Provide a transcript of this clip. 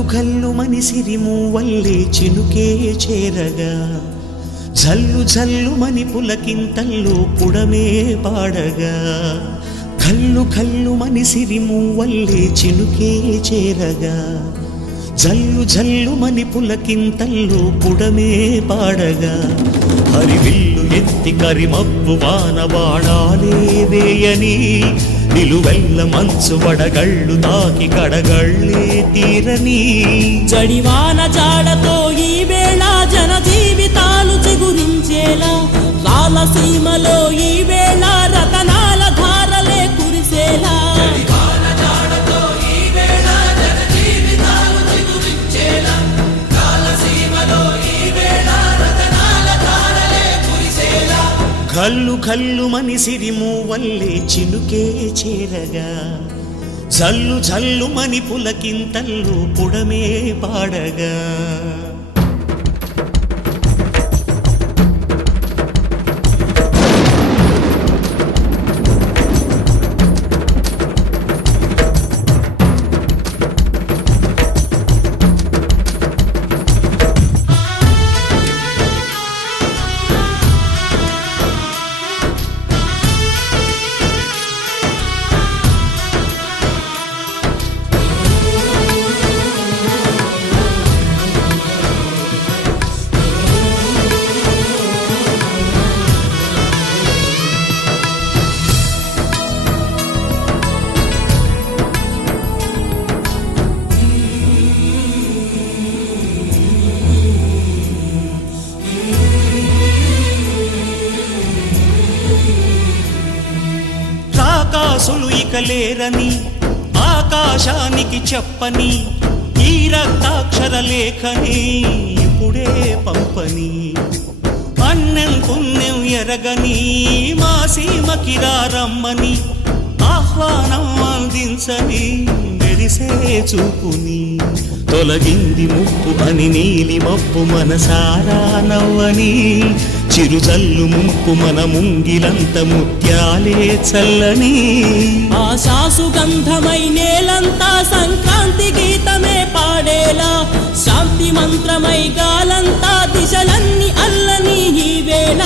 గల్లు గల్లు మని సిరిమూవల్లే చినుకే చేరగా జల్లు జల్లు మని పులకింతల్లో పుడమే పాడగా కల్లు కల్లు మని సిరిమూవల్లే చినుకే చేరగా జల్లు జల్లు మని పులకింతల్లో పుడమే పాడగా హరివిల్లు ఎత్తి కరిమబ్బు వానబాడాలే వేయని నిలువెల్ల మంచు వడగళ్ళు తాకి కడగళ్ళే తీరని జడివాన జాడతో ఈ వేళ జన జీవితాలు చిగురించేలా రాలసీమలో ఈ వేళ రతనాల ధారలే కురిసేలా కల్లు కల్లు మని సిరిమూవల్లే చినుకే చేరగా జల్లు జల్లు మని పులకింతల్లు పుడమే పాడగా రాకాసులు ఇక లేరని ఆకాశానికి చెప్పని ఈ రక్తాక్షర లేఖని ఇప్పుడే పంపని అన్నం పుణ్యం ఎరగని మా సీమకి రమ్మని ఆహ్వానం అందించని మెరిసే చూపుని తొలగింది ముప్పు అని నీలి మబ్బు మనసారా నవ్వని చిరుజల్లు ముంపు మన ముంగిలంత ముత్యాలే చల్లని ఆశాసు గంధమై నేలంతా సంక్రాంతి గీతమే పాడేలా శాంతి మంత్రమై గాలంతా దిశలన్నీ అల్లని ఈ వేళ